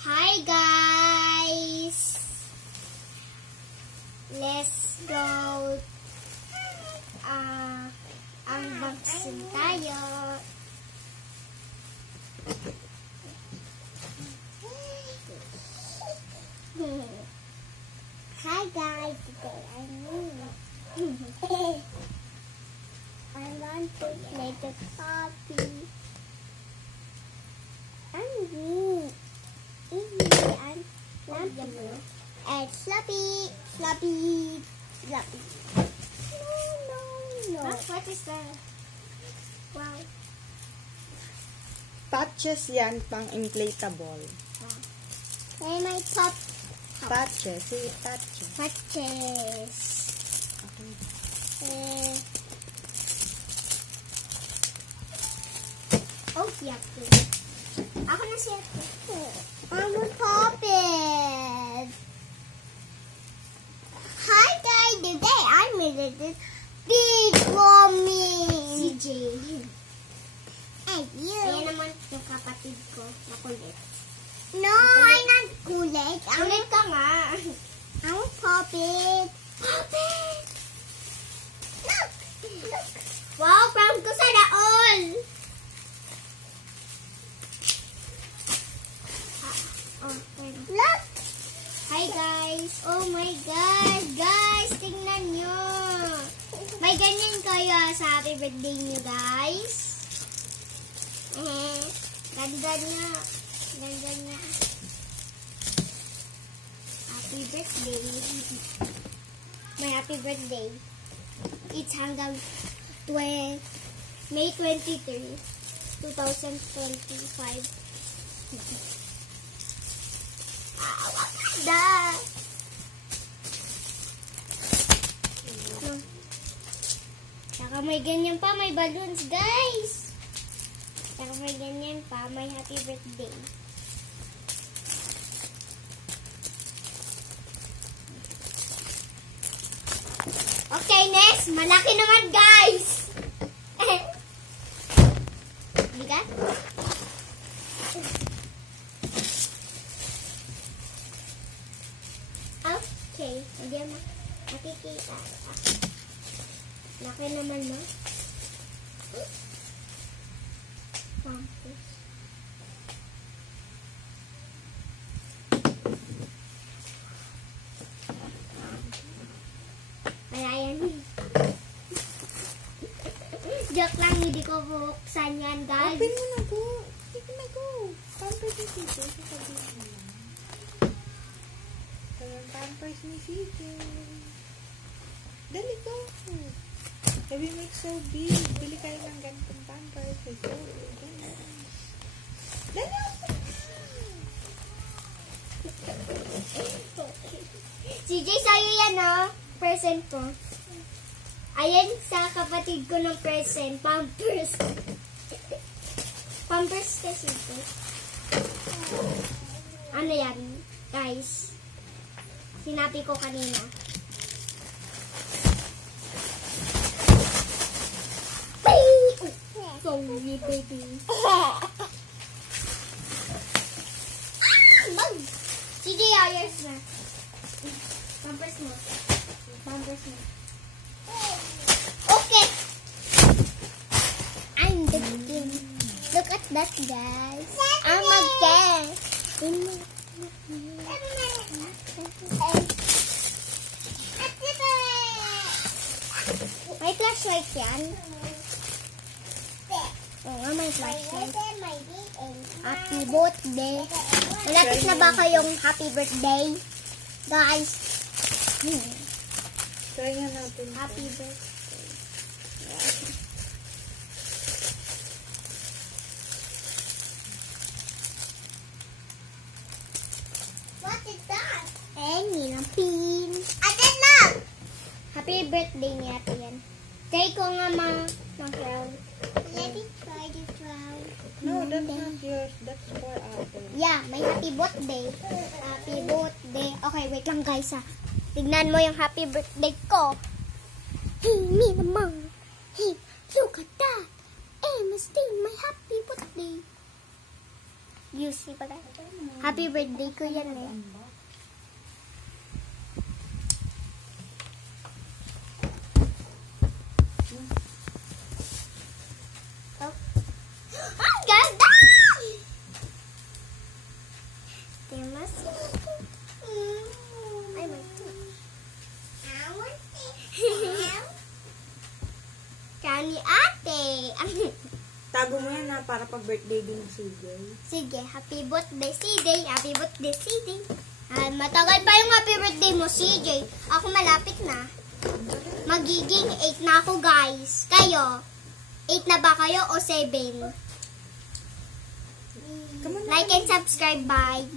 Hi guys! Let's go unboxing tayo. Hi guys! Today I want to play the puppy. And Floppy. No. What is that? Wow. Patches yan, pang inflatable. Hey, my pop. Patches, say patches. Patches. Okay. Oh, yeah. Ako na siya. I'm a puppet. Hi guys, today I'm with this big mommy. CJ. And you. Ayan naman yung kapatid ko na kulit. No, I'm not kulit. Kulit ka nga. I'm a puppet. Puppet. Look. Wow, proud ko sana all. Look! Hi guys! Oh my God! Guys, tingnan nyo! May ganyan kayo sa happy birthday nyo guys. Ganda niya. Happy birthday. My happy birthday. It's hanggang May 23, 2025. Waganda! Saka may ganyan pa, may balloons, guys! Saka may ganyan pa, may happy birthday. Okay, next! Malaki naman, guys! Bigat? Okay, hindi mo makikita. Laki naman mo. Pampers. Ayan. Joke lang, hindi ko buksan yan, guys. Open mo na po. Open na go. Pampers ni Sito. Pampers ni Sito. Dali ko. Sabi make so big. Bili kayo ng ganitong pampers. So big. Dali ako. CJ, sa'yo yan, oh. Present ko. Ayan sa kapatid ko ng present. Pampers. Pampers kasi ito. Ano yan, guys? Sinabi ko kanina. Sorry, baby. CJ, ayos na. Pampers mo. Okay. I'm the king. Look at that, guys. I'm a king. May flashlight yan. Oo nga, may flashlight. Happy birthday. Malapit na ba kayong happy birthday? Guys. Try nga natin. Happy birthday. What is that? Ng pin. Atin na! Happy birthday niya ito yan. Try ko nga ma-crown. Let me try the crown. No, that's not yours. That's for others. Yeah, may happy birthday. Happy birthday. Okay, wait lang guys ha. Tignan mo yung happy birthday ko. Hey, me naman. Hey, look at that. I'm still my happy birthday. UC pala. Happy birthday ko yan eh. Oh. Ang ganda! Timas. Ay, may Kani ate. Tago mo yan na para pag birthday din si CJ. Sige, happy birthday CJ. Happy birthday CJ. Matagal pa yung happy birthday mo CJ. Ako malapit na. Magiging 8 na ako guys. Kayo? 8 na ba kayo o 7? Like and subscribe. Bye.